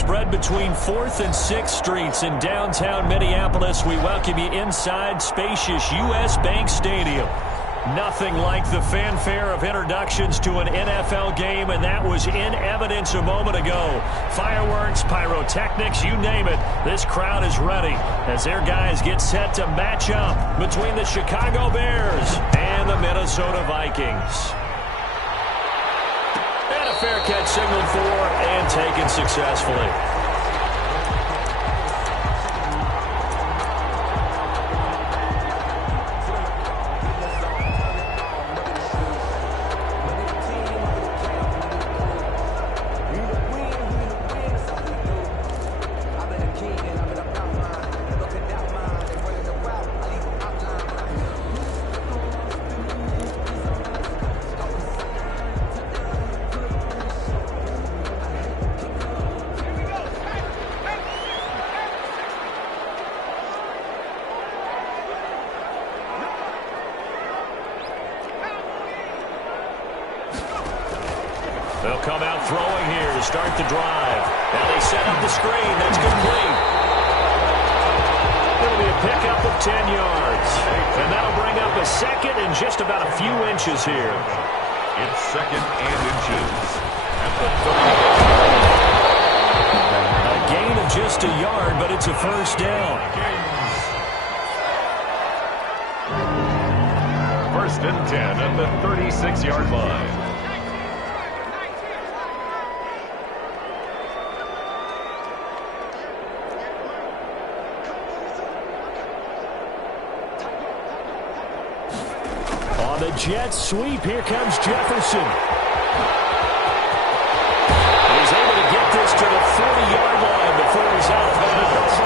Spread between 4th and 6th Streets in downtown Minneapolis. We welcome you inside spacious U.S. Bank Stadium. Nothing like the fanfare of introductions to an NFL game, and that was in evidence a moment ago. Fireworks, pyrotechnics, you name it. This crowd is ready as their guys get set to match up between the Chicago Bears and the Minnesota Vikings. And a fair catch signaled for and taken successfully. They'll come out throwing here to start the drive. Now they set up the screen. That's complete. It'll be a pickup of 10 yards. And that'll bring up a second and just about a few inches here. It's second and inches. At the 30. A gain of just a yard, but it's a first down. First and 10 at the 36-yard line. The jet sweep. Here comes Jefferson. He's able to get this to the 40-yard line before he's out of bounds.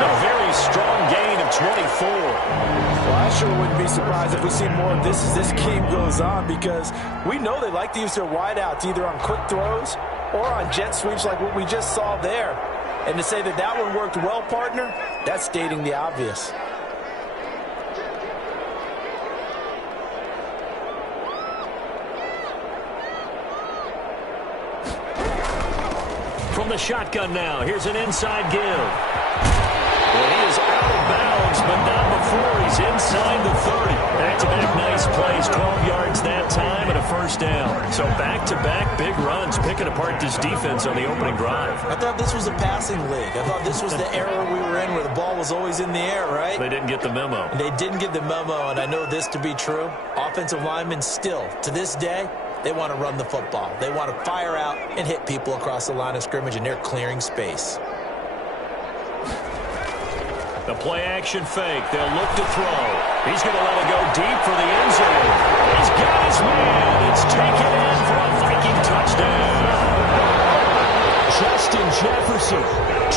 A very strong gain of 24. Well, I sure wouldn't be surprised if we see more of this as this game goes on, because we know they like to use their wideouts either on quick throws or on jet sweeps like what we just saw there. And to say that that one worked well, partner, that's stating the obvious. From the shotgun now, here's an inside give. Well, he is out of bounds, but not before he's inside the 30. Back-to-back nice plays, 12 yards that time and a first down. So back-to-back big runs, picking apart this defense on the opening drive. I thought this was a passing league. I thought this was the era we were in where the ball was always in the air, right? They didn't get the memo. They didn't get the memo, and I know this to be true. Offensive linemen still, to this day, they want to run the football. They want to fire out and hit people across the line of scrimmage, and they're clearing space. The play-action fake. They'll look to throw. He's going to let it go deep for the end zone. He's got his man. It's taken in for a Viking touchdown. Justin Jefferson,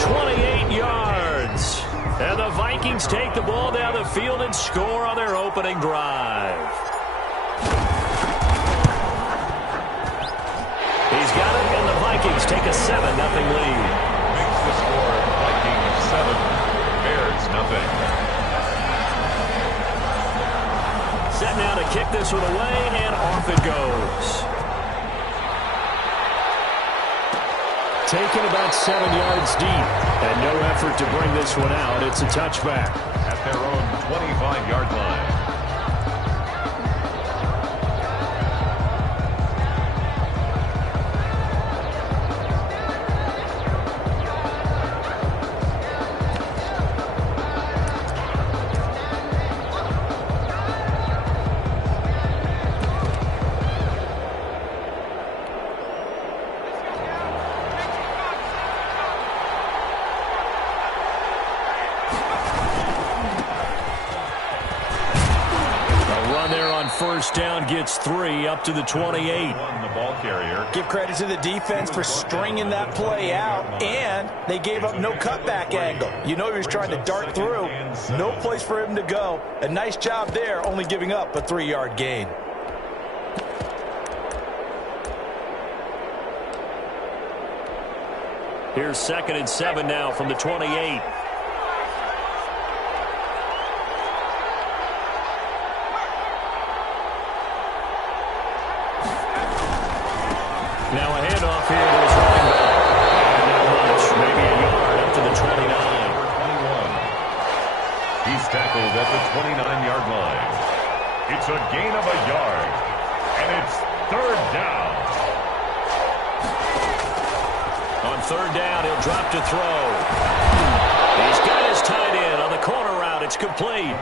28 yards. And the Vikings take the ball down the field and score on their opening drive. He's got it, and the Vikings take a 7-0 lead. Makes the score Vikings 7, Bears nothing. Set now to kick this one away, and off it goes. Taken about 7 yards deep, and no effort to bring this one out. It's a touchback. At their own 25-yard line. First down gets 3 up to the 28. The ball carrier. Give credit to the defense for stringing that play out, and they gave up no cutback angle. You know he was trying to dart through. No place for him to go. A nice job there, only giving up a 3-yard gain. Here's 2nd and 7 now from the 28. Now a handoff here to his running back. And not much. It's a gain of a yard. And it's third down. On third down, he'll drop to throw. He's got his tight end on the corner route. It's complete.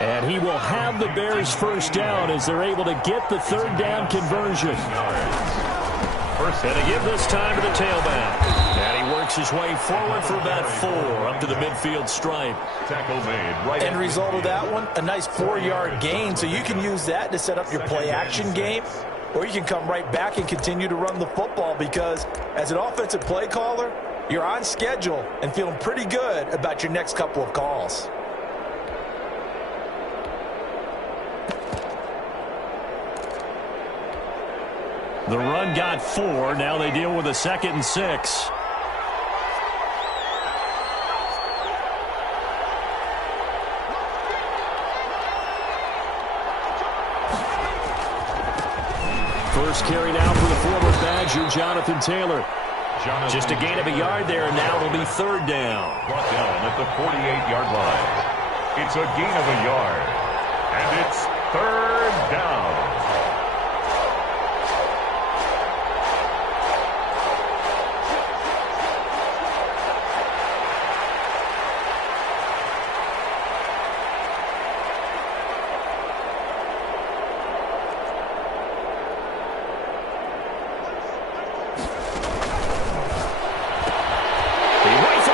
And he will have the Bears first down as they're able to get the third down conversion. And to give this time to the tailback. And he works his way forward for about 4 up to the midfield stripe. Tackle made right. End result of that one, a nice 4-yard gain. So you can use that to set up your play-action game. Or you can come right back and continue to run the football because as an offensive play caller, you're on schedule and feeling pretty good about your next couple of calls. The run got 4. Now they deal with a 2nd and 6. First carry now for the former Badger, Jonathan Taylor. Just a gain of a yard there, and now it'll be third down. Brought down at the 48-yard line. It's a gain of a yard. And it's third down.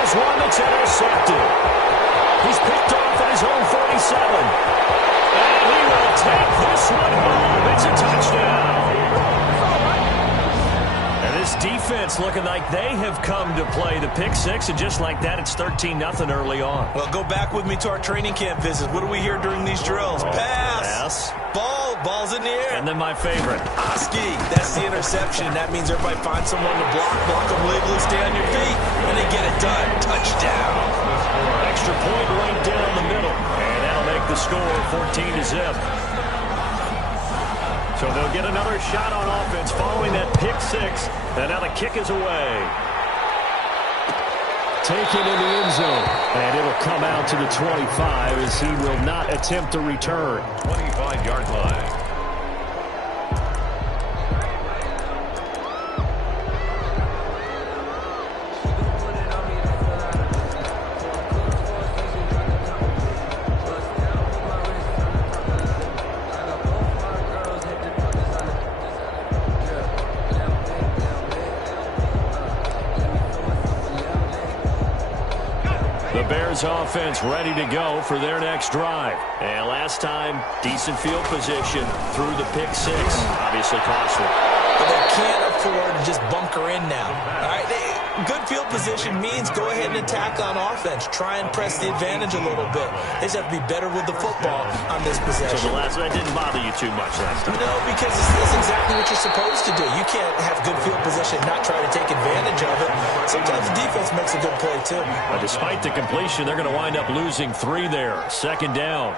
One that's intercepted. He's picked off at his own 47. And he will take this one home. It's a touchdown. And this defense looking like they have come to play the pick six, and just like that, it's 13-0 early on. Well, go back with me to our training camp visit. What do we hear during these drills? Pass. Ball's in the air. And then my favorite. Oski, that's the interception. That means everybody finds someone to block them legally, stay on your feet, and they get it done. Touchdown. Extra point right down the middle. And that'll make the score 14-0. So they'll get another shot on offense following that pick six. And now the kick is away. Taken in the end zone. And it'll come out to the 25 as he will not attempt to return. 25-yard line. Offense ready to go for their next drive. And last time, decent field position through the pick six. Obviously costly. But they can't afford to just bunker in now. All right, good field position means go ahead and attack on offense. Try and press the advantage a little bit. They just have to be better with the football on this possession. So the last one didn't bother you too much last time? No, because it's exactly what you're supposed to do. You can't have good field position and not try to take advantage of it. Sometimes the defense makes a good play, too. But despite the completion, they're going to wind up losing 3 there. Second down.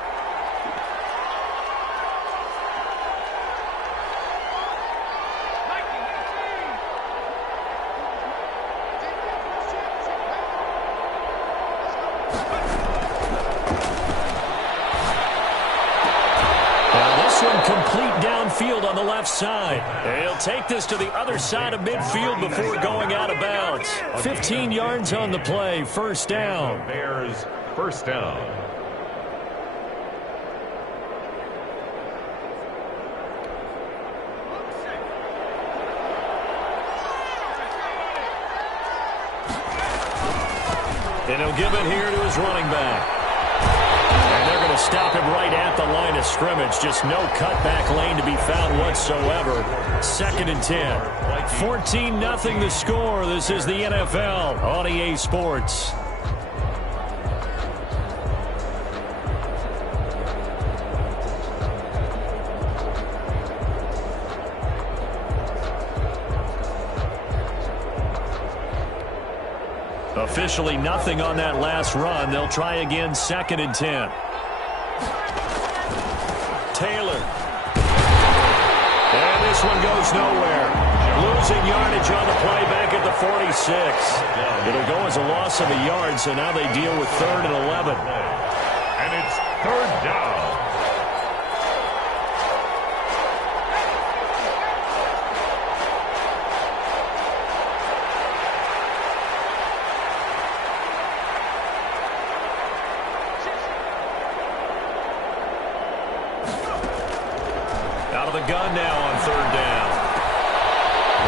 Field on the left side. He'll take this to the other side of midfield before going out of bounds. 15 yards on the play. First down. Bears first down. And he'll give it here to his running back. And they're going to stop him right at the line of scrimmage. Just no cutback lane to be found whatsoever. Second and 10. 14-0 the score. This is the NFL on EA Sports. Officially nothing on that last run. They'll try again, second and 10. Taylor. And this one goes nowhere. Losing yardage on the play back at the 46. It'll go as a loss of a yard, so now they deal with 3rd and 11. And it's third down. gun now on third down.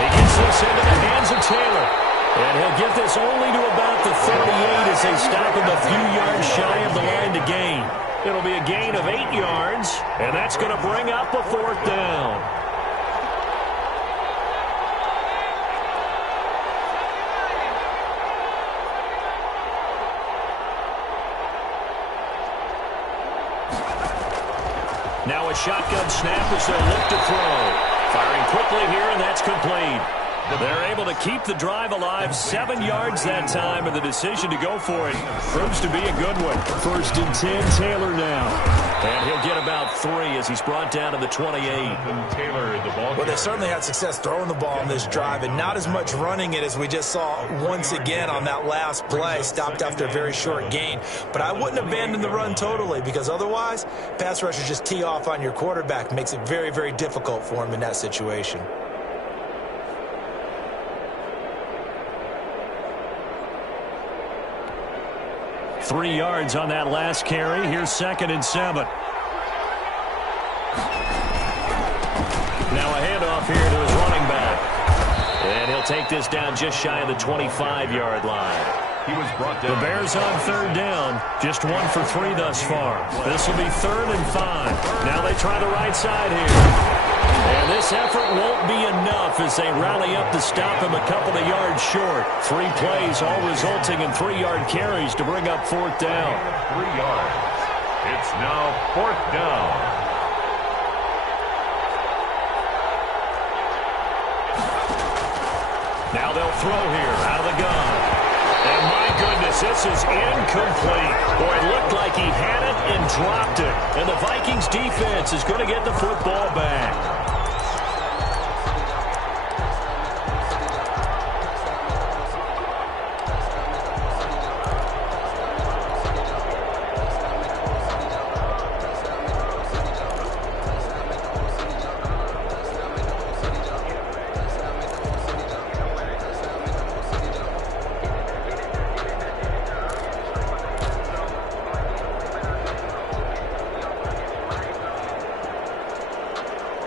He gets this into the hands of Taylor. And he'll get this only to about the 38 as they stop him a few yards shy of the line to gain. It'll be a gain of 8 yards, and that's going to bring up a fourth down. Now a shotgun snap as they'll look to throw. Firing quickly here, and that's complete. They're able to keep the drive alive. 7 yards that time, and the decision to go for it proves to be a good one. 1st and 10, Taylor now. And he'll get about 3 as he's brought down to the 28. Taylor, the ball. Well, they certainly had success throwing the ball on this drive, and not as much running it as we just saw once again on that last play. Stopped after a very short gain. But I wouldn't abandon the run totally, because otherwise, pass rushers just tee off on your quarterback. Makes it very, very difficult for him in that situation. Three yards on that last carry. Here's 2nd and 7. Now a handoff here to his running back. And he'll take this down just shy of the 25-yard line. He was brought down. The Bears on third down. Just 1 for 3 thus far. This will be 3rd and 5. Now they try the right side here. And this effort won't be enough as they rally up to stop him a couple of yards short. 3 plays, all resulting in 3-yard carries to bring up 4th down. 3 yards. It's now 4th down. Now they'll throw here out of the gun. And my goodness, this is incomplete. Boy, it looked like he had it and dropped it. And the Vikings defense is going to get the football back.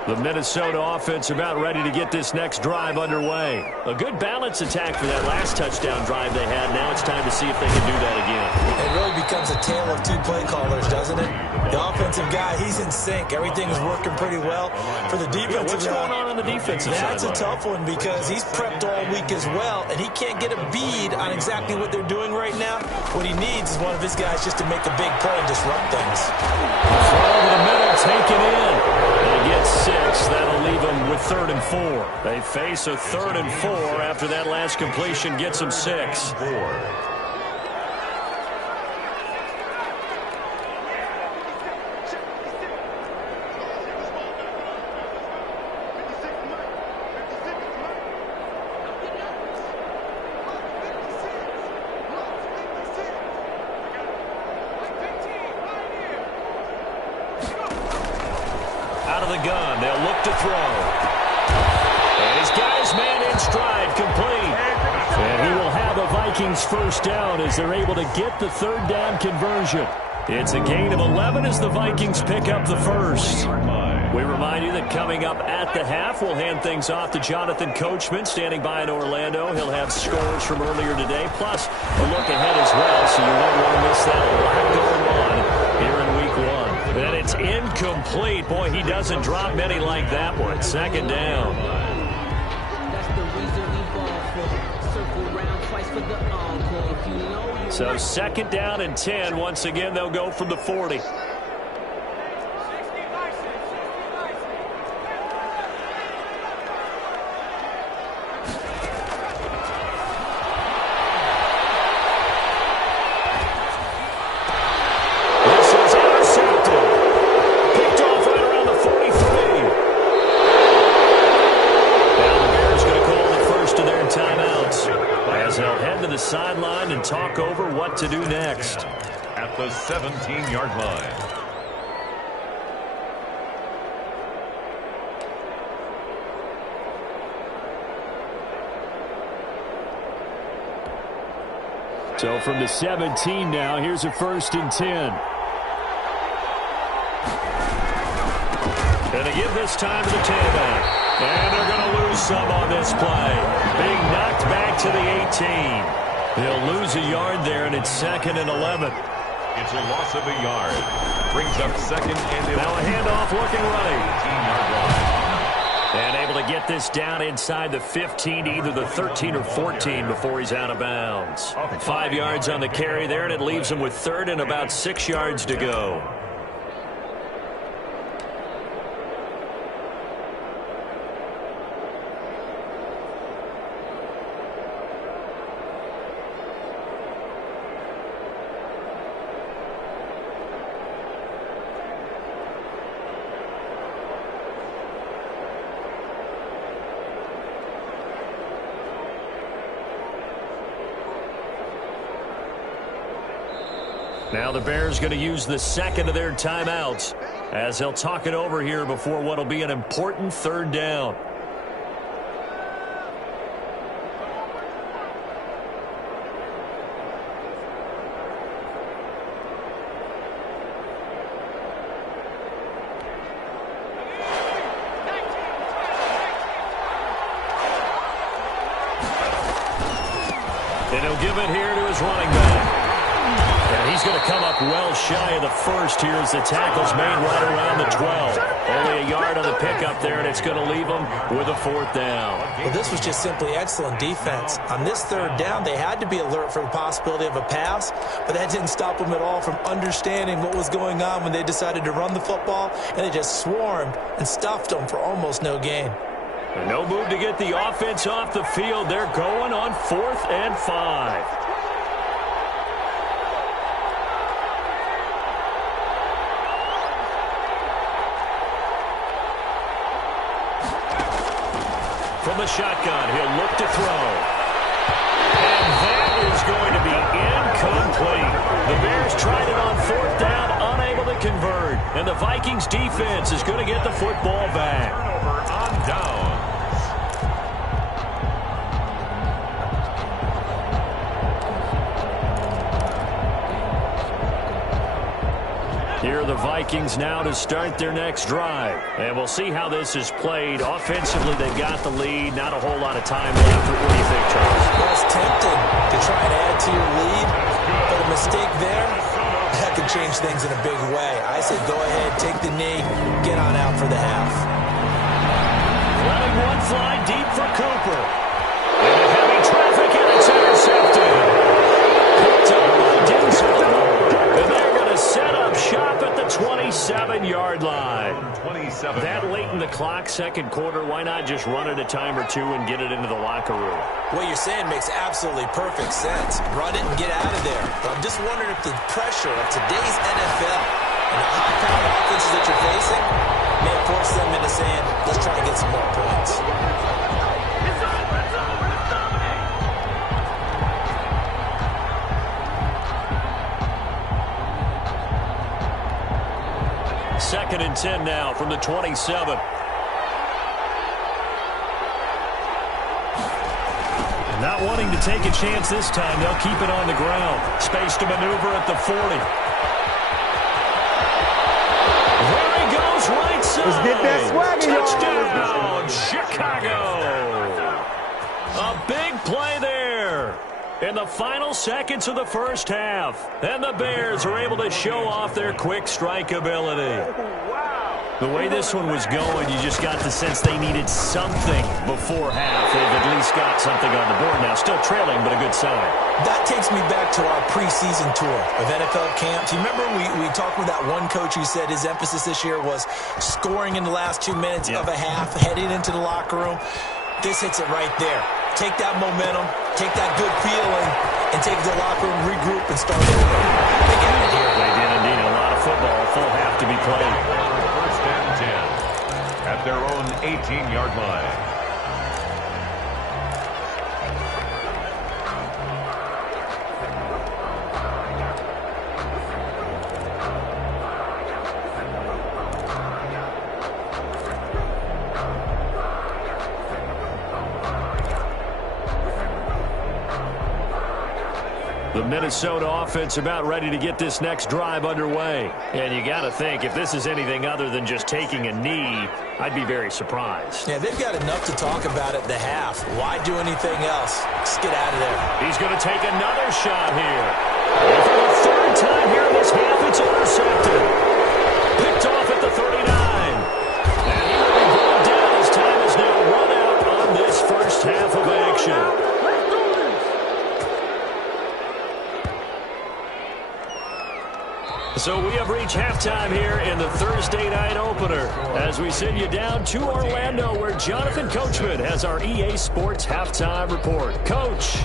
The Minnesota offense about ready to get this next drive underway. A good balance attack for that last touchdown drive they had. Now it's time to see if they can do that again. It really becomes a tale of 2 play callers, doesn't it? The offensive guy, he's in sync. Everything is working pretty well. For the defensive what's going on the defensive side? That's a tough one because he's prepped all week as well, and he can't get a bead on exactly what they're doing right now. What he needs is one of his guys just to make a big play and disrupt things. Throw to the middle, taken in. They get 6. That'll leave them with 3rd and 4. They face a 3rd and 4 after that last completion gets them 6. 4. Out of the gun, they'll look to throw. And he's got his man in stride, complete. And he will have a Vikings first down as they're able to get the 3rd down conversion. It's a gain of 11 as the Vikings pick up the first. We remind you that coming up at the half, we'll hand things off to Jonathan Coachman, standing by in Orlando. He'll have scores from earlier today, plus a look ahead as well, so you won't want to miss that. A lot going on here in Week 1. And it's incomplete. Boy, he doesn't drop many like that one. 2nd down. So 2nd down and 10. Once again, they'll go from the 40. Sideline and talk over what to do next. At the 17-yard line. So from the 17 now, here's a 1st and 10. And to give this time to the tailback. And they're going to lose some on this play. Being knocked back to the 18. They'll lose a yard there, and it's 2nd and 11. It's a loss of a yard. Brings up 2nd and 11. Now a handoff looking right. 18-yard line. And able to get this down inside the 15 to either the 13 or 14 before he's out of bounds. 5 yards on the carry there, and it leaves him with 3rd and about 6 yards to go. Now the Bears going to use the 2nd of their timeouts as they'll talk it over here before what will be an important 3rd down. And he'll give it here to his running back. And he's going to come up well shy of the first here as the tackle's made right around the 12. Only a yard on the pickup there, and it's going to leave him with a 4th down. Well, this was just simply excellent defense. On this 3rd down, they had to be alert for the possibility of a pass, but that didn't stop them at all from understanding what was going on when they decided to run the football, and they just swarmed and stuffed them for almost no gain. No move to get the offense off the field. They're going on 4th and 5. From the shotgun, he'll look to throw. And that is going to be incomplete. The Bears tried it on 4th down, unable to convert. And the Vikings defense is going to get the football back. Turnover on downs. Here are the Vikings now to start their next drive. And we'll see how this is played. Offensively, they've got the lead. Not a whole lot of time left. What do you think, Charles? Well, it's tempting to try and add to your lead, but a mistake there, that could change things in a big way. I said go ahead, take the knee, get on out for the half. Letting one fly deep for Cooper. Into heavy traffic, and it's intercepted. Picked up by Denzel. And they're going to set up shop at the 27-yard line. 27. That late in the clock, 2nd quarter, why not just run it a time or two and get it into the locker room? What you're saying makes absolutely perfect sense. Run it and get out of there. But I'm just wondering if the pressure of today's NFL and the high-powered offenses that you're facing may force them into saying, let's try to get some more points. Second and 10 now from the 27. And not wanting to take a chance this time, they'll keep it on the ground. Space to maneuver at the 40. There he goes, right side. Let's get that swagger, touchdown, Chicago. A big play there in the final seconds of the first half. And the Bears are able to show off their quick strike ability. The way this one was going, you just got the sense they needed something before half. They've at least got something on the board now. Still trailing, but a good sign. That takes me back to our preseason tour of NFL camps. You remember we talked with that one coach who said his emphasis this year was scoring in the last 2 minutes of a half, heading into the locker room. This hits it right there. Take that momentum, take that good feeling, and take it to the locker room, regroup, and start over. They got it here. They did indeed. A lot of football, full half to be played. First and 10 at their own 18-yard line. The Minnesota offense about ready to get this next drive underway. And you got to think, if this is anything other than just taking a knee, I'd be very surprised. Yeah, they've got enough to talk about at the half. Why do anything else? Just get out of there. He's going to take another shot here. And for the third time here in this half, it's intercepted. Picked off at the 39. And he will be brought down as time is now run out on this first half of action. So we have reached halftime here in the Thursday night opener as we send you down to Orlando where Jonathan Coachman has our EA Sports halftime report. Coach.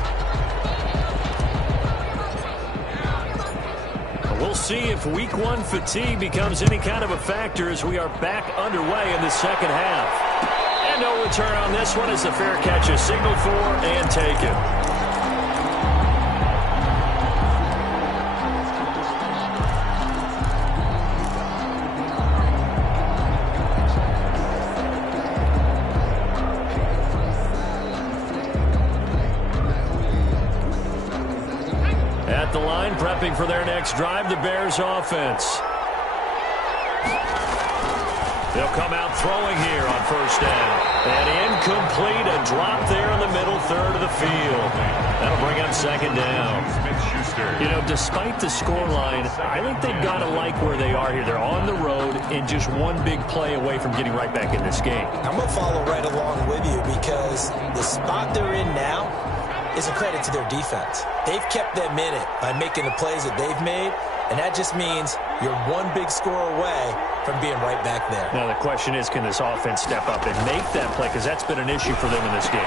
We'll see if week one fatigue becomes any kind of a factor as we are back underway in the second half. And no return on this one as the fair catch is signaled for and taken. At the line, prepping for their next drive, the Bears offense. They'll come out throwing here on first down. And incomplete, a drop there in the middle third of the field. That'll bring up second down. You know, despite the scoreline, I think they've got to like where they are here. They're on the road and just one big play away from getting right back in this game. I'm going to follow right along with you because the spot they're in now is a credit to their defense. They've kept them in it by making the plays that they've made, and that just means you're one big score away from being right back there. Now, the question is, can this offense step up and make that play? Because that's been an issue for them in this game.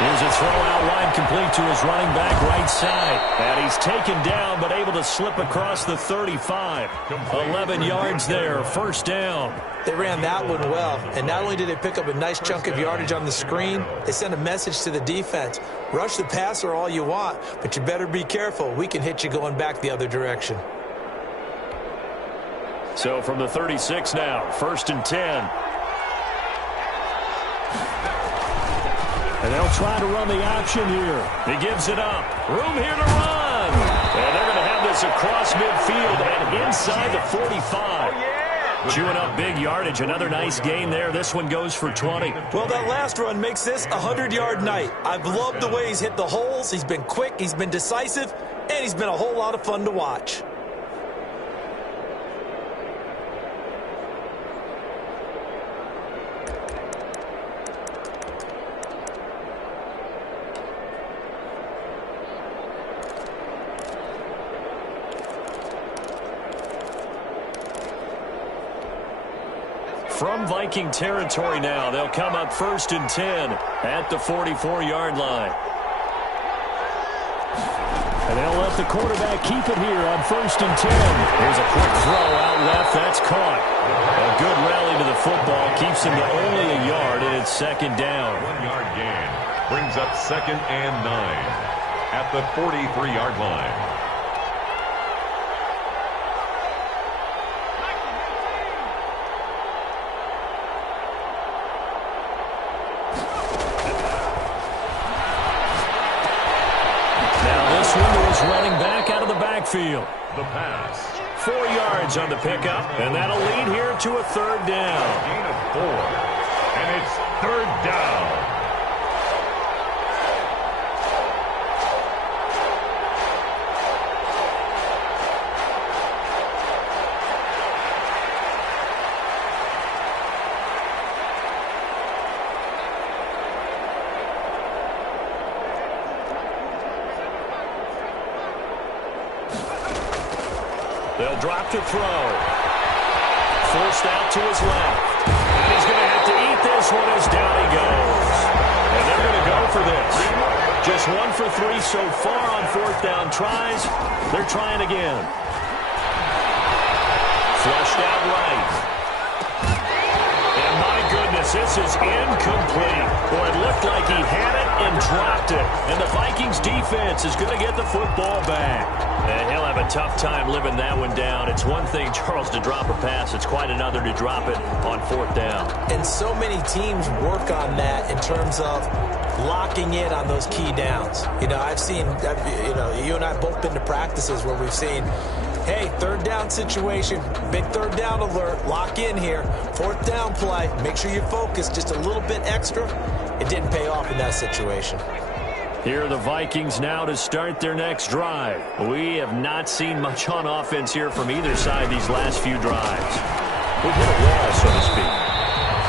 Here's a throw out wide complete to his running back right side. And he's taken down but able to slip across the 35. 11 yards there, first down. They ran that one well. And not only did they pick up a nice chunk of yardage on the screen, they sent a message to the defense. Rush the passer all you want, but you better be careful. We can hit you going back the other direction. So from the 36 now, first and 10. And they'll try to run the option here. He gives it up. Room here to run. And they're going to have this across midfield and inside the 45. Chewing up big yardage. Another nice gain there. This one goes for 20. Well, that last run makes this a 100-yard night. I've loved the way he's hit the holes. He's been quick. He's been decisive. And he's been a whole lot of fun to watch. From Viking territory now, they'll come up first and 10 at the 44-yard line. And they'll let the quarterback keep it here on first and 10. Here's a quick throw out left. That's caught. A good rally to the football. Keeps him to only a yard, and it's second down. 1-yard gain brings up second and 9 at the 43-yard line. Running back out of the backfield. The pass. 4 yards on the pickup, and that'll lead here to a third down. Gain of 4, and it's third down. They'll drop to throw. Forced out to his left. And he's going to have to eat this one as down he goes. And they're going to go for this. Just 1 for 3 so far on fourth down tries. They're trying again. Flushed out right. And my goodness, as this is incomplete. Boy, it looked like he had it and dropped it. And the Vikings defense is going to get the football back. And he'll have a tough time living that one down. It's one thing, Charles, to drop a pass. It's quite another to drop it on fourth down. And so many teams work on that in terms of locking in on those key downs. You know, I've seen, you and I both been to practices where we've seen, hey, third down situation, big third down alert, lock in here, fourth down play, make sure you focus just a little bit extra. It didn't pay off in that situation. Here are the Vikings now to start their next drive. We have not seen much on offense here from either side these last few drives. We've hit a wall, so to speak.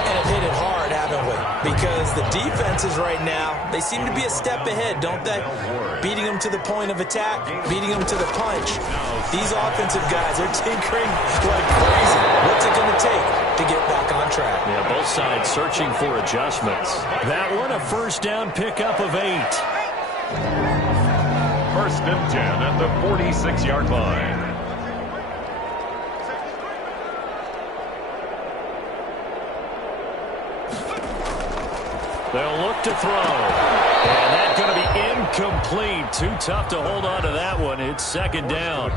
And have hit it hard, haven't we? Because the defenses right now, they seem to be a step ahead, don't they? Beating them to the point of attack, beating them to the punch. These offensive guys are tinkering like crazy. What's it going to take to get back on track? Yeah, both sides searching for adjustments. That one, a first down pickup of 8. First and 10 at the 46-yard line. They'll look to throw. And that's going to be incomplete. Too tough to hold on to that one. It's second down.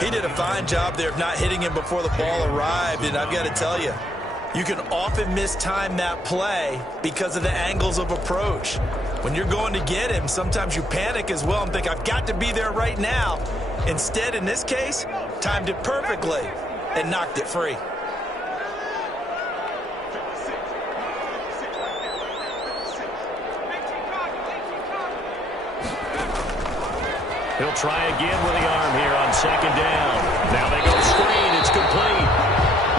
He did a fine job there of not hitting him before the ball arrived. And I've got to tell you, you can often mistime that play because of the angles of approach. When you're going to get him, sometimes you panic as well and think, I've got to be there right now. Instead, in this case, timed it perfectly and knocked it free. He'll try again with the arm here on second down. Now they go screen. It's complete.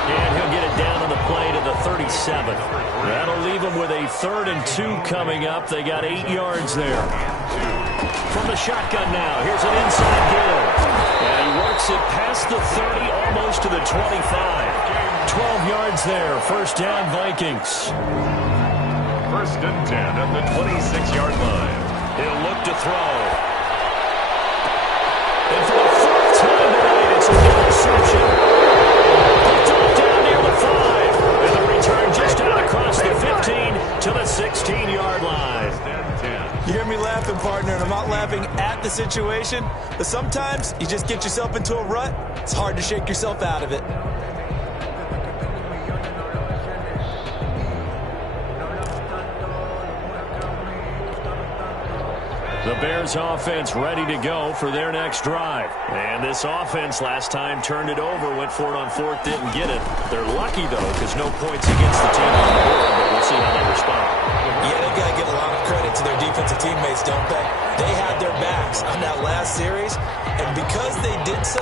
And he'll get it down on the play to the 37. That'll leave him with a 3rd and 2 coming up. They got 8 yards there. From the shotgun now, here's an inside give. And he works it past the 30, almost to the 25. 12 yards there. First down, Vikings. First and 10 at the 26-yard line. He'll look to throw. And for the 4th time tonight, it's an interception. Down near the 5. And the return just out across the 15 to the 16-yard line. You hear me laughing, partner, and I'm not laughing at the situation, but sometimes you just get yourself into a rut. It's hard to shake yourself out of it. The Bears offense ready to go for their next drive. And this offense last time turned it over, went for it on 4th, didn't get it. They're lucky, though, because no points against the team on the board, but we'll see how they respond. Yeah, they got to give a lot of credit to their defensive teammates, don't they? They had their backs on that last series, and because they did so,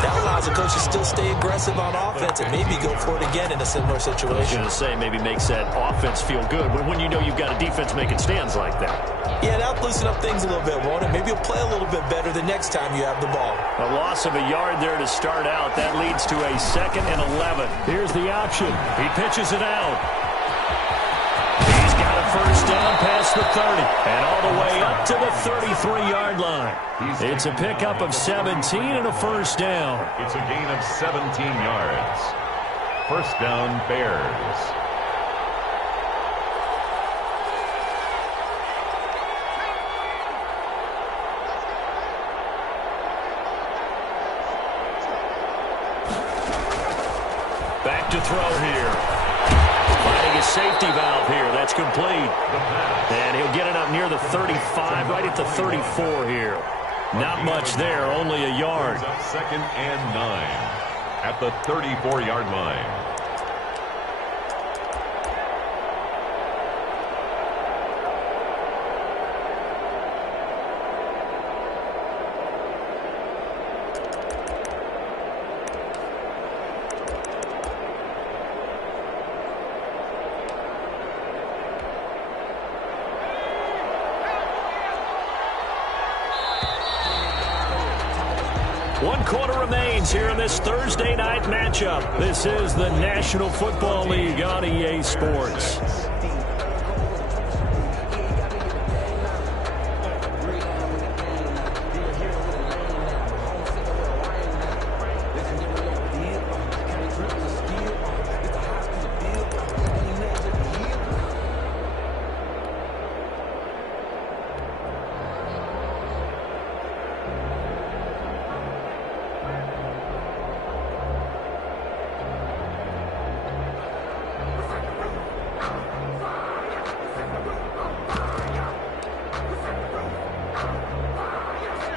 that allows the coach to still stay aggressive on offense and maybe go for it again in a similar situation. I was going to say, maybe makes that offense feel good when you know you've got a defense making stands like that. Yeah, that'll loosen up things a little bit, won't it? Maybe you'll play a little bit better the next time you have the ball. A loss of a yard there to start out. That leads to a 2nd and 11. Here's the option. He pitches it out. He's got a first down past the 30 and all the way up to the 33-yard line. It's a pickup of 17 and a first down. It's a gain of 17 yards. First down, Bears. Back to throw here. Finding his safety valve here. That's complete. And he'll get it up near the 35, right at the 34 here. Not much there, only a yard. 2nd and 9 at the 34-yard line. One quarter remains here in this Thursday night matchup. This is the National Football League on EA Sports.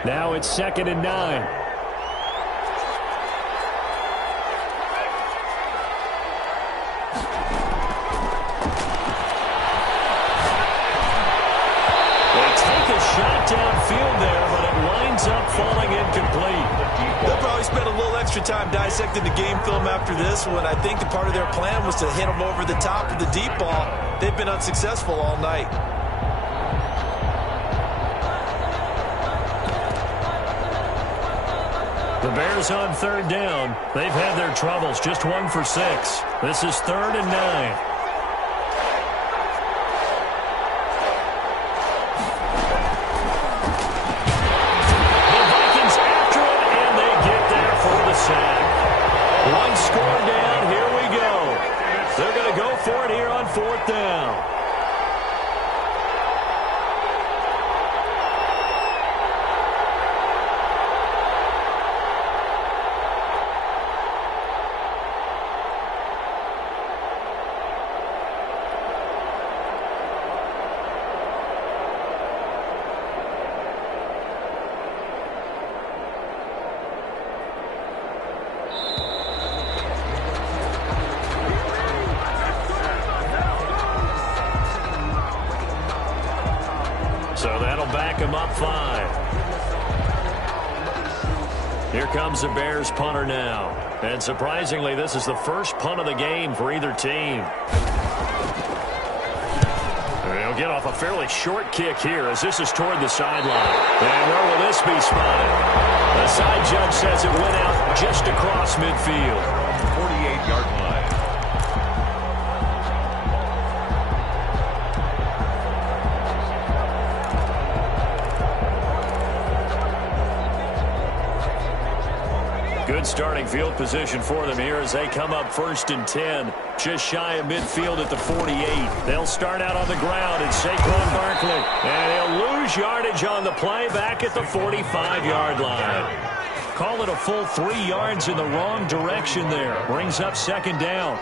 Now it's 2nd and 9. Shot downfield there, but it winds up falling incomplete. They'll probably spend a little extra time dissecting the game film after this one. I think the part of their plan was to hit them over the top of the deep ball. They've been unsuccessful all night. The Bears on 3rd down. They've had their troubles, just 1 for 6. This is 3rd and 9. One score down, here we go. They're going to go for it here on 4th down. So that'll back him up 5. Here comes the Bears punter now. And surprisingly, this is the first punt of the game for either team. They'll get off a fairly short kick here as this is toward the sideline. And where will this be spotted? The side judge says it went out just across midfield. 48-yard line. Good starting field position for them here as they come up 1st and 10. Just shy of midfield at the 48. They'll start out on the ground and Saquon Barkley. And he'll lose yardage on the play back at the 45-yard line. Call it a full 3 yards in the wrong direction there. Brings up 2nd down.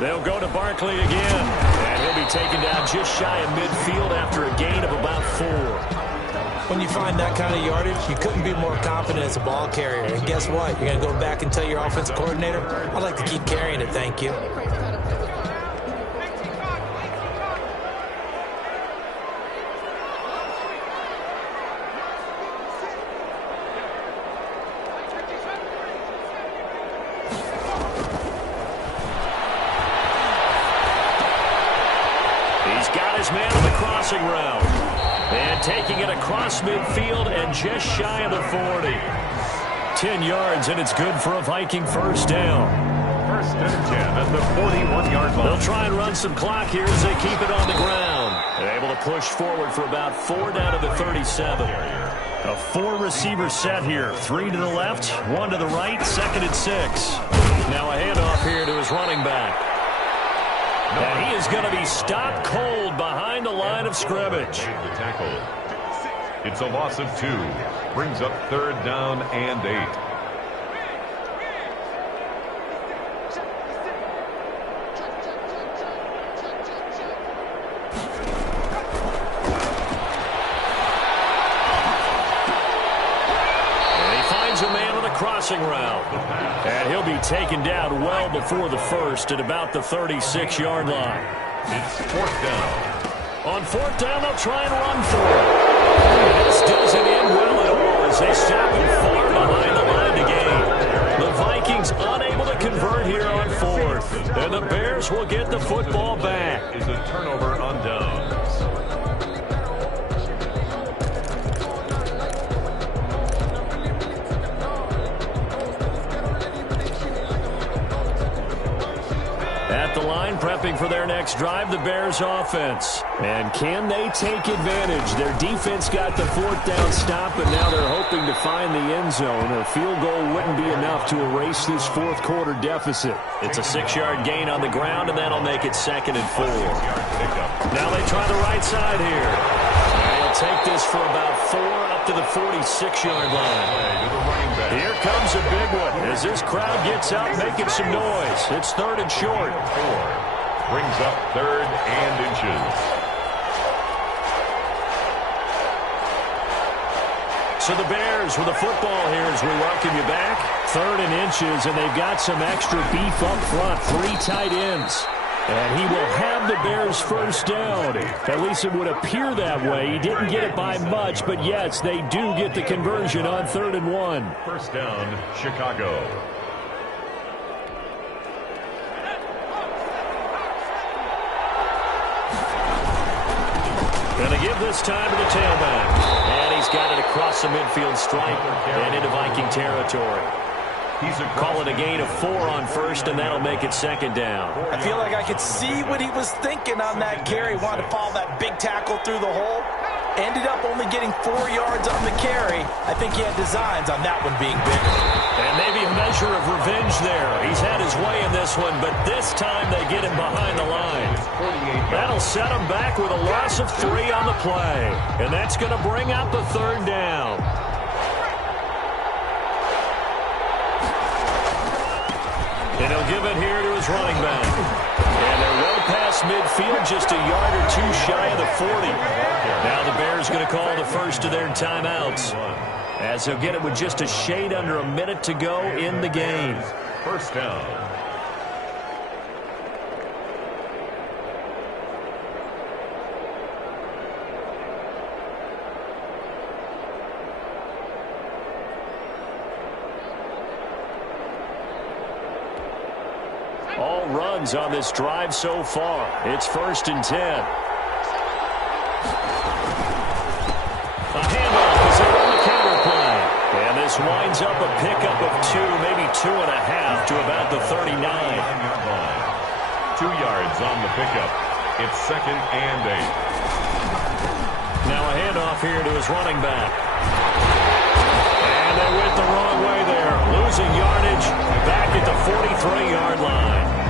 They'll go to Barkley again. And he'll be taken down just shy of midfield after a gain of about 4. When you find that kind of yardage, you couldn't be more confident as a ball carrier. And guess what? You're going to go back and tell your offensive coordinator, I'd like to keep carrying it, thank you. He's got his man on the crossing route. And taking it across midfield and just shy of the 40. 10 yards, and it's good for a Viking 1st down. 1st and 10 at the 41-yard line. They'll try and run some clock here as they keep it on the ground. They're able to push forward for about 4 down to the 37. A 4-receiver set here. 3 to the left, 1 to the right, 2nd and 6. Now a handoff here to his running back. And he is going to be stopped cold behind the line of scrimmage. The tackle. It's a loss of 2. Brings up 3rd down and 8. Crossing route. And he'll be taken down well before the 1st at about the 36-yard line. It's 4th down. On 4th down, they'll try and run for it. This doesn't end well at all as they stop him far behind the line to gain. The Vikings unable to convert here on 4th. And the Bears will get the football back. Is a turnover on downs. At the line, prepping for their next drive, the Bears offense. And can they take advantage? Their defense got the 4th down stop, and now they're hoping to find the end zone. A field goal wouldn't be enough to erase this 4th quarter deficit. It's a 6-yard gain on the ground, and that'll make it 2nd and 4. Now they try the right side here. And he'll take this for about 4 up to the 46-yard line. Here comes a big one as this crowd gets up making some noise. It's 3rd and short. 4. Brings up 3rd and inches. So the Bears with the football here as we welcome you back. 3rd and inches, and they've got some extra beef up front. 3 tight ends. And he will have the Bears first down. At least it would appear that way. He didn't get it by much, but yes, they do get the conversion on 3rd and 1. First down, Chicago. Going to give this time to the tailback. And he's got it across the midfield stripe and into Viking territory. Call it a gain of 4 on first, and that'll make it 2nd down. I feel like I could see what he was thinking on that carry. Wanted to follow that big tackle through the hole. Ended up only getting 4 yards on the carry. I think he had designs on that one being bigger. And maybe a measure of revenge there. He's had his way in this one, but this time they get him behind the line. That'll set him back with a loss of 3 on the play. And that's going to bring up a 3rd down. And he'll give it here to his running back. And they're well past midfield, just a yard or 2 shy of the 40. Now the Bears going to call the first of their timeouts, as they'll get it with just a shade under a minute to go in the game. First down. All runs on this drive so far. It's 1st and 10. A handoff as they run the counter play. And this winds up a pickup of 2, maybe 2.5 to about the 39. 2 yards on the pickup. It's 2nd and 8. Now a handoff here to his running back. And they went the wrong way there. Losing yardage back at the 43-yard line.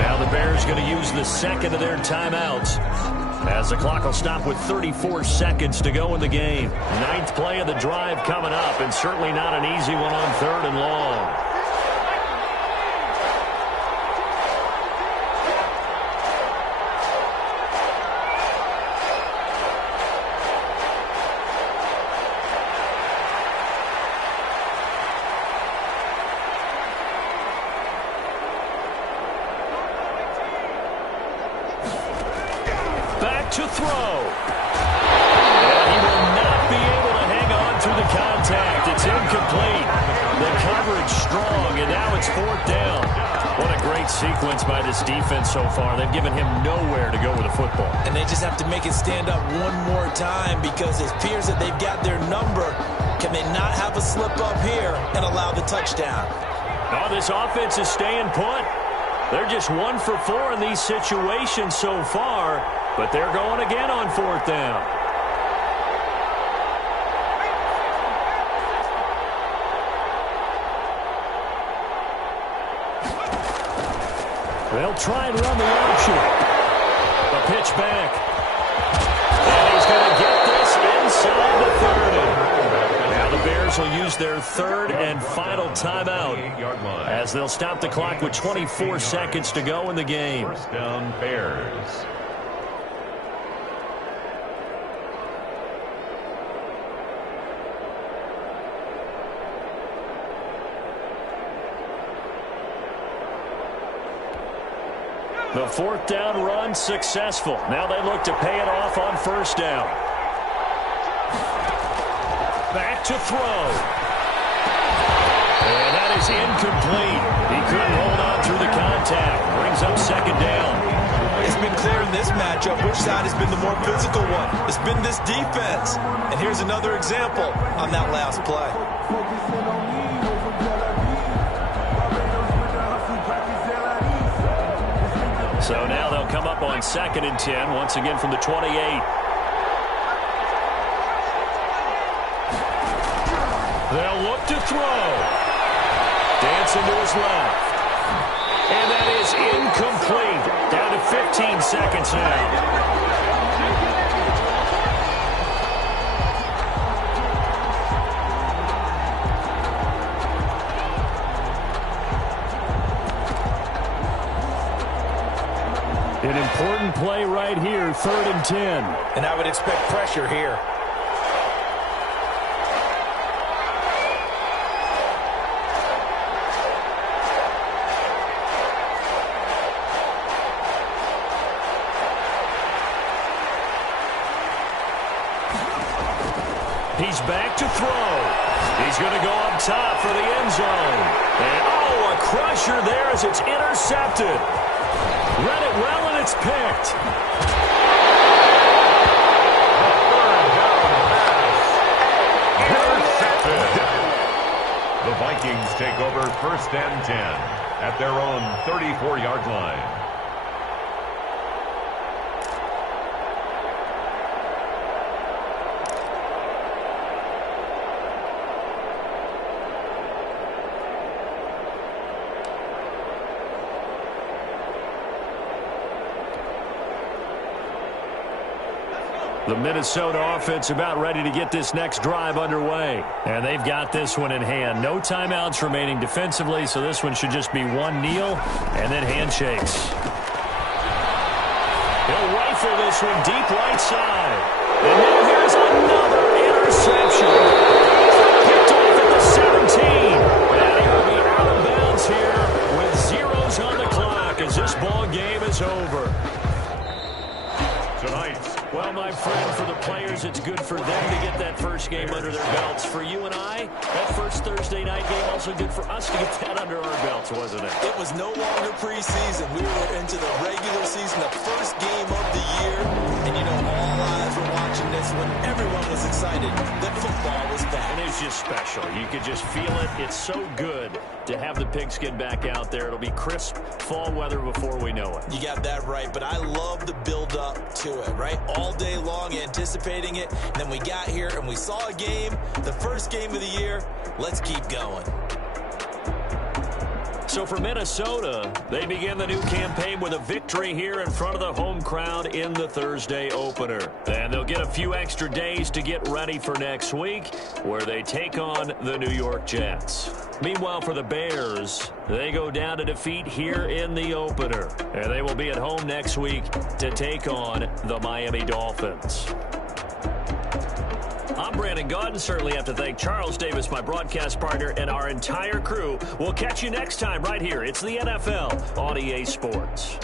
Now the Bears going to use the 2nd of their timeouts, as the clock will stop with 34 seconds to go in the game. 9th play of the drive coming up, and certainly not an easy one on 3rd and long. To throw. And he will not be able to hang on through the contact. It's incomplete. The coverage strong, and now it's 4th down. What a great sequence by this defense so far. They've given him nowhere to go with the football. And they just have to make it stand up one more time, because it appears that they've got their number. Can they not have a slip up here and allow the touchdown? Oh, this offense is staying put. They're just 1 for 4 in these situations so far, but they're going again on 4th down. They'll try and run the option. A pitch back. And he's going to get this inside the 30. Now the Bears will use their 3rd and final timeout, as they'll stop the clock with 24 seconds to go in the game. First down, Bears. The 4th down run successful. Now they look to pay it off on 1st down. Back to throw. And that is incomplete. He couldn't hold on through the contact. Brings up 2nd down. It's been clear in this matchup which side has been the more physical one. It's been this defense. And here's another example on that last play. So now they'll come up on 2nd and 10, once again from the 28. They'll look to throw. Dancing to his left. And that is incomplete. Down to 15 seconds now. An important play right here, 3rd and 10. And I would expect pressure here. He's back to throw. He's going to go up top for the end zone. And, a crusher there as it's intercepted. Read it well, and it's picked. The Vikings take over 1st and 10 at their own 34-yard line. The Minnesota offense about ready to get this next drive underway. And they've got this one in hand. No timeouts remaining defensively, so this one should just be one kneel and then handshakes. He'll rifle this one deep right side. And now here's another interception. Picked off at the 17. And he will be out of bounds here with zeros on the clock as this ball game is over. Tonight, well, my friend, for the players, it's good for them to get that first game under their belts. For you and I, that first Thursday night game also good for us to get that under our belts, wasn't it? It was no longer preseason. We were into the regular season, the first game of the year. And, all eyes were watching this when everyone was excited that football was back. And it's just special. You could just feel it. It's so good to have the pigskin back out there. It'll be crisp fall weather before we know it. You got that right, but I love the build-up to it, right? All day long anticipating it. And then we got here and we saw a game, the first game of the year. Let's keep going. So for Minnesota, they begin the new campaign with a victory here in front of the home crowd in the Thursday opener. And they'll get a few extra days to get ready for next week, where they take on the New York Jets. Meanwhile, for the Bears, they go down to defeat here in the opener. And they will be at home next week to take on the Miami Dolphins. I'm Brandon Gaudin. Certainly have to thank Charles Davis, my broadcast partner, and our entire crew. We'll catch you next time right here. It's the NFL on EA Sports.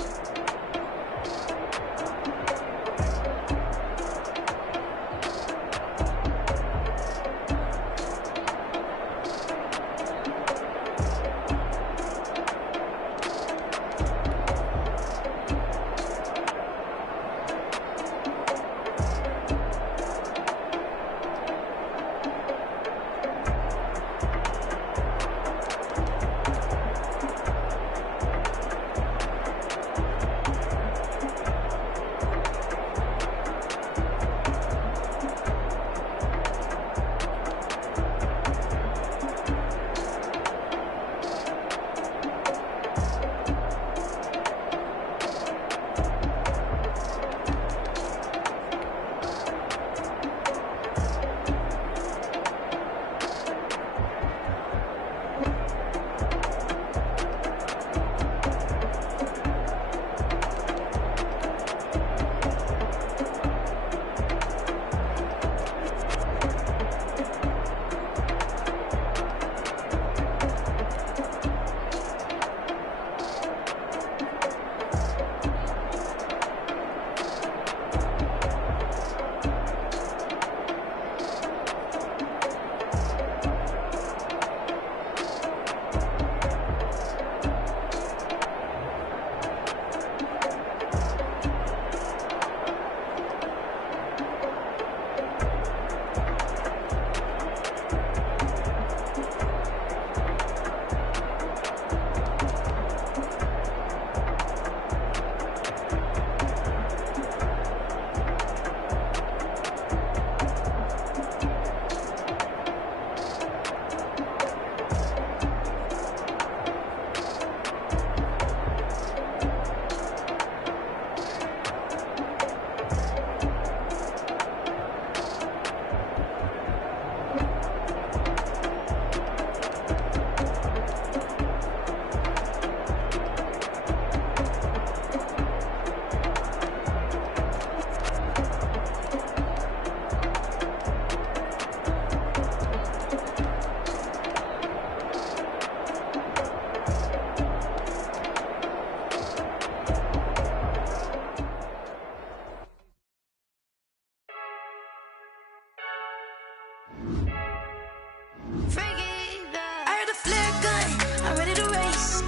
I heard the flare gun, I'm ready to race.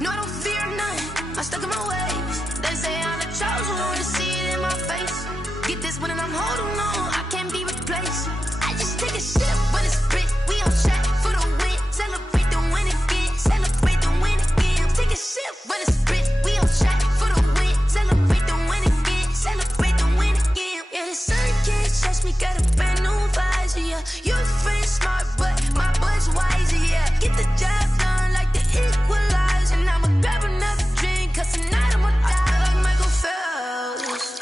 No, I don't fear none, I'm stuck in my ways. They say I'm the chosen one, see it in my face. Get this one and I'm holding on, I can't be replaced. I just take a sip, but it's spit, we on track for the win. Celebrate the win again, celebrate the win again. Take a sip, but it's spit, we on track for the win. Celebrate the win again, celebrate the win again. Yeah, the sun can't touch me, got a brand new visor, yeah. Your friend smart, but my bud's wiser, yeah. Get the job done like the equalizer. And I'ma grab another drink, cause tonight I'ma die like Michael Phelps.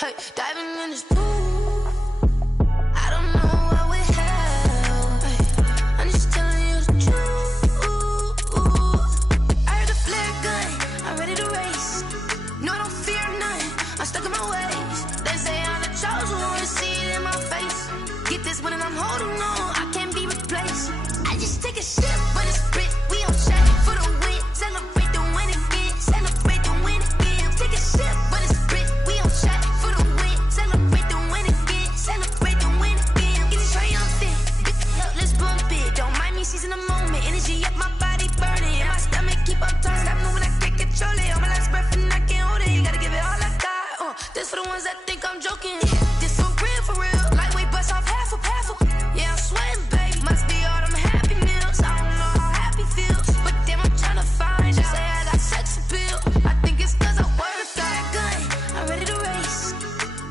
Hey, diving in this pool, I don't know what would help. Hey, I'm just telling you the truth. I heard the flare gun, I'm ready to race. No, I don't fear none, I'm stuck in my ways. They say I'm the chosen one, see it in my face. Get this one and I'm holding on, I can't be replaced. I just take a sip, but it's spit, we on track for the win. Celebrate the win again, celebrate the win again. Take a sip, but it's spit, we on track for the win. Celebrate the win again, celebrate the win again. Get it triumphant, let's bump it. Don't mind me seizing the moment, energy up my body burning. And my stomach keep on turning, stop moving, I can't control it. On my last breath and I can't hold it, you gotta give it all I got. This for the ones that think I'm joking. This for real, lightweight bust off half a. Yeah, I'm sweating, babe, must be all them happy meals. I don't know how happy feels, but damn, I'm tryna find you. Say I got sex appeal, I think it's cause I wear the fire gun. I'm ready to race,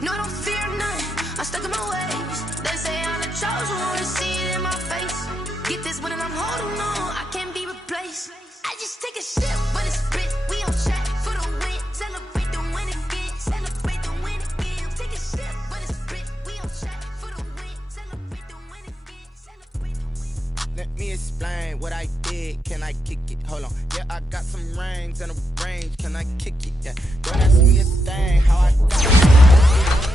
no, I don't fear none, I'm stuck in my ways. They say I'm the chosen one, see it in my face. Get this one and I'm holding on, I can't be replaced. I just take a sip, but it's spit, we on track for the win. Celebrate the win again, celebrate the win again. Take a sip, but it's spit, we on track for the win. Celebrate the win again, celebrate the win. Let me explain what I did. Can I kick it? Hold on. Yeah, I got some rings and a range. Can I kick it? Yeah. Don't ask me a thing. How I got it?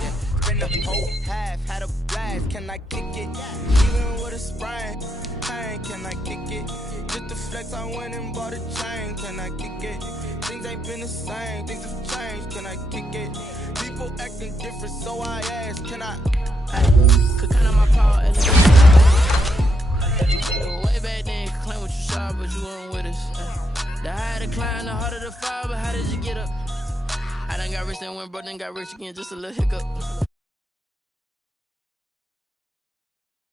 Yeah. Spend the whole half, had a blast. Can I kick it? Even with a sprain. Hey, can I kick it? Just to flex, I went and bought a chain. Can I kick it? Things ain't been the same. Things have changed. Can I kick it? People acting different, so I ask. Can I? Could count on my power. Way back then, could claim what you saw, but you weren't with us. The higher the climb, the harder the fall, but how did you get up? I done got rich, then went broke, then got rich again, just a little hiccup.